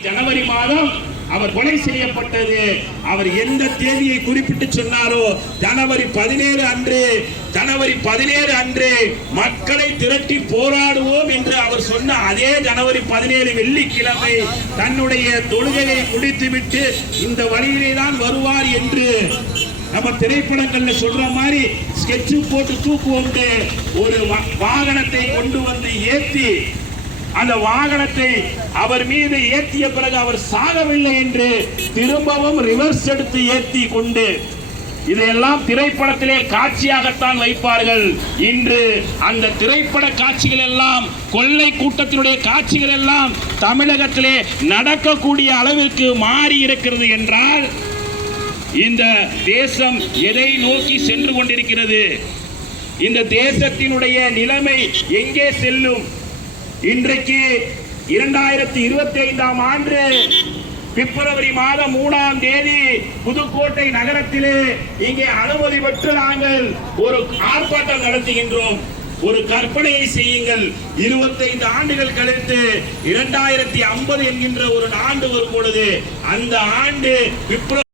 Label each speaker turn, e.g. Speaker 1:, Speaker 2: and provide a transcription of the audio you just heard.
Speaker 1: ஜனவரி மாதம் அவர் கொலை செய்யப்பட்டது. அவர் எந்த தேதியை குறிப்பிட்டு சொன்னாரோ ஜனவரி பதினேழு அன்று ஜனவரி பதினேழு அன்று மக்களை திரட்டி போராடுவோம் என்று அவர் சொன்ன அதே ஜனவரி பதினேழு வெள்ளிக்கிழமை தன்னுடைய தொழுகையை முடித்துவிட்டு இந்த வழியிலே தான் வருவார் என்று நம்ம திரைப்படங்கள்ல சொல்ற மாதிரி ஸ்கெட்சு போட்டு தூக்குவோம்னு ஒரு வாகனத்தை கொண்டு வந்து ஏத்தி அந்த வாகனத்தை அவர் மீது ஏற்றிய பிறகு அவர் சாகவில்லை என்று திரும்பவும் ரிவர்ஸ் எடுத்து ஏற்றி கொண்டு இதையெல்லாம் திரைப்படத்திலே காட்சியாகத்தான் வைப்பார்கள். இன்று அந்த திரைப்பட காட்சிகள் எல்லாம் கொள்ளை கூட்டத்தினுடைய காட்சிகள் எல்லாம் தமிழகத்திலே நடக்கக்கூடிய அளவிற்கு மாறி இருக்கிறது என்றால் இந்த தேசம் எதை நோக்கி சென்று கொண்டிருக்கிறது? இந்த தேசத்தினுடைய நிலைமை எங்கே செல்லும்? இன்றைக்கு இரண்டாயிரத்தி இருபத்தி ஐந்தாம் ஆண்டு பிப்ரவரி மாதம் மூணாம் தேதி புதுக்கோட்டை நகரத்திலே இங்கே அனுமதி பெற்று நாங்கள் ஒரு ஆர்ப்பாட்டம் நடத்துகின்றோம். ஒரு கற்பனையை செய்யுங்கள். இருபத்தைந்து ஆண்டுகள் கழித்து இரண்டாயிரத்தி ஐம்பது என்கின்ற ஒரு ஆண்டு வரும் பொழுது அந்த ஆண்டு பிப்ரவரி